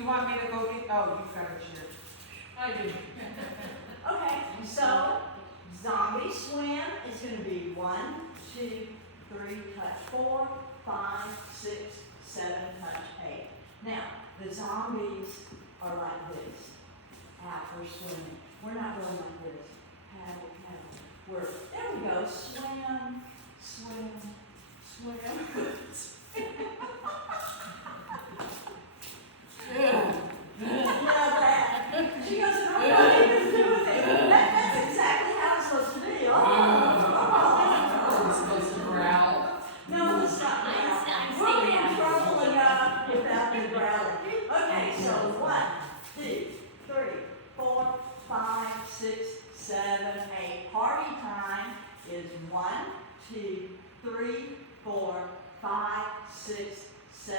You want me to go get, oh, you've got a chair. I do. Okay, so zombie swim is gonna be 1, 2, 3, touch 4, 5, 6, 7, touch 8. Now, the zombies are like this. Out, we're swimming. We're not going like this. Paddle, paddle. We're, there we go, swim, swim, swim. Yeah, that. She goes, I don't know what to do with it. That's exactly how it's supposed to be. It's supposed to growl. No, it's not now. We'll be in trouble enough without the growling. Okay, so 1, 2, 3, 4, 5, 6, 7, 8. Party time is 1, 2, 3, 4, 5, 6, 7,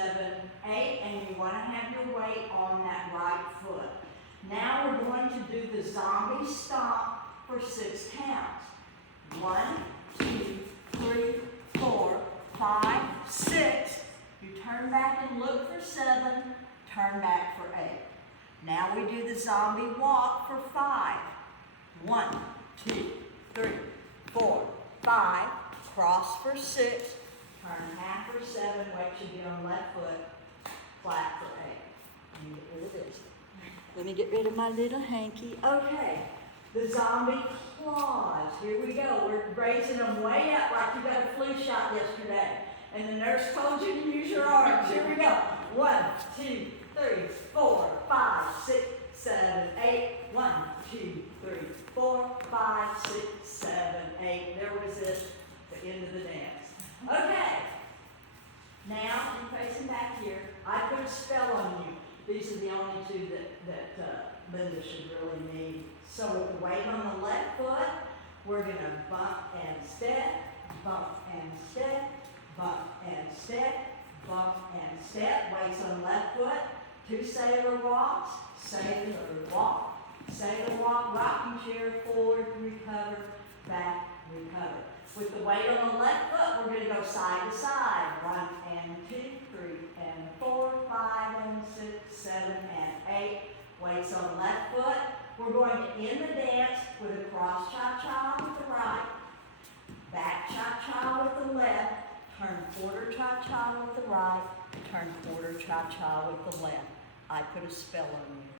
8, and you want to have your weight on that right foot. Now we're going to do the zombie stomp for 6 counts. 1, 2, 3, 4, 5, 6. You turn back and look for 7, turn back for 8. Now we do the zombie walk for 5. 1, 2, 3, 4, 5, cross for 6, turn half for 7, weight should be on left foot, flat for 8. Let me get rid of this. Let me get rid of my little hanky. Okay, the zombie claws. Here we go. We're raising them way up like you got a flu shot yesterday. And the nurse told you to use your arms. Here we go. 1, 2, 3, 4, 5, 6, 7, 8. 1, 2, 3, 4, 5, 6, 7, 8. There was it, the end of the dance. Okay. Now, you're facing back here. I put a spell on you. These are the only two that Linda should really need. So with the weight on the left foot, we're going to bump and step, bump and step, bump and step, bump and step. Weights on left foot. 2 sailor walks, sailor walk, rocking chair, forward, recover, back, recover. With the weight on the left foot, we're going to go side to side. 1 and 2, 3 and 4, 5 and 6, 7 and 8. Weights on the left foot. We're going to end the dance with a cross cha-cha with the right, back cha-cha with the left, turn quarter cha-cha with the right, turn quarter cha-cha with the left. I put a spell on you.